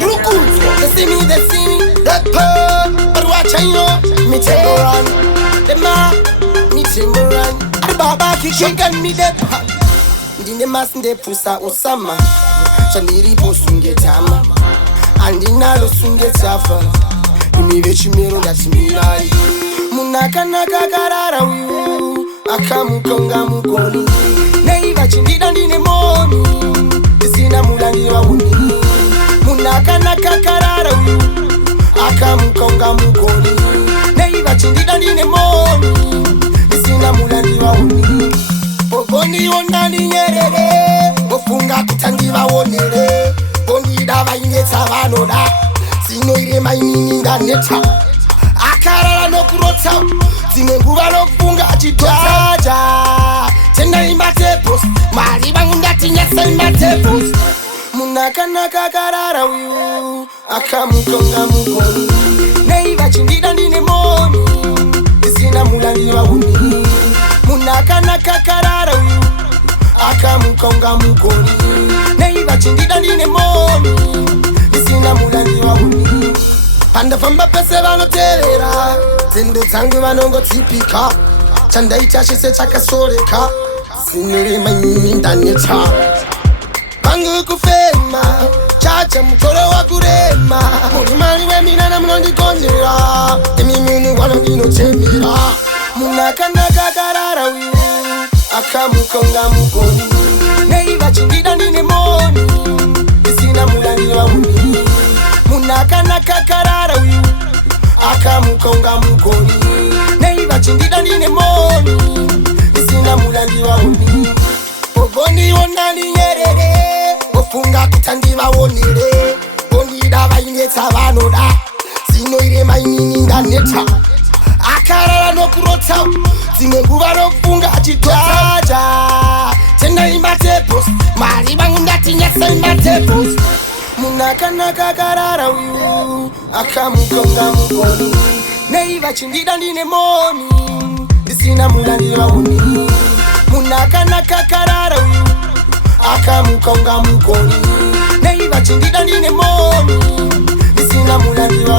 They see me, that pearl. But watch I know, me Timberland. The ma, me Timberland. The baba kick and me the pan. Dine masin de pusa osama. Chaniri bosunge tama. Andinalo sunge tafa. Imi vechi mero dati mirai. Munaka naka karara wiu. Akamukonga mukoni. Neiva chindida ndine moni. Isina mulani wa uni. Munaka naka karara wiu. Akamukonga mukoni. Neiva chindida ndine moni. Isina mulani wa uni. Boni ondani nyerere. Bofunga kutangiva onere. Boni dava ingetsa vanoda. Sino ire mainini ndaneta. Akarara no kurota. Zine nguva no kufunga achitaja. Tena imatepos. Mari bangu ndati nyesa imatepos. Munaka naka karara wiu. Akamukonga mukoni. Neiva chindida ndine moni. Isina mulani wa uni. Munaka naka karara wiu. Akamukonga mukoni. Neiva chindida ndine moni. Isina mulani wa uni. Panda famba pese vano terera. Tendo tangu vanongo tipika. Chanda itashise chakasoreka. Siniri mainini ndaneta. Bangu kufema. Chacha mkoro wa kurema. Mulimani we minana mnondi konjera. Emi munu wanongino chemira. Munaka naka karara wiu. Akamukonga mukoni. Neiva chindida ndine moni. Isina mulani wa uni. Munaka naka karara wiu. Akamukonga mukoni. Neiva chindida ndine moni. Isina mulani wa uni. Boni ondani nyerere. Bofunga kutangiva onere. Boni dava ingetsa vanoda. Sino ire mainini ndaneta. Akarara no kurota. Zine nguva no kufunga achitaja. Tena imatepos. Mari bangu ndati nyesa imatepos. Munaka naka karara wiu. Akamukonga mukoni. Neiva chindida ndine moni. Isina mulani wa uni. Munaka naka karara wiu. Akamukonga mukoni. Neiva chindida ndine moni. Isina mulani wa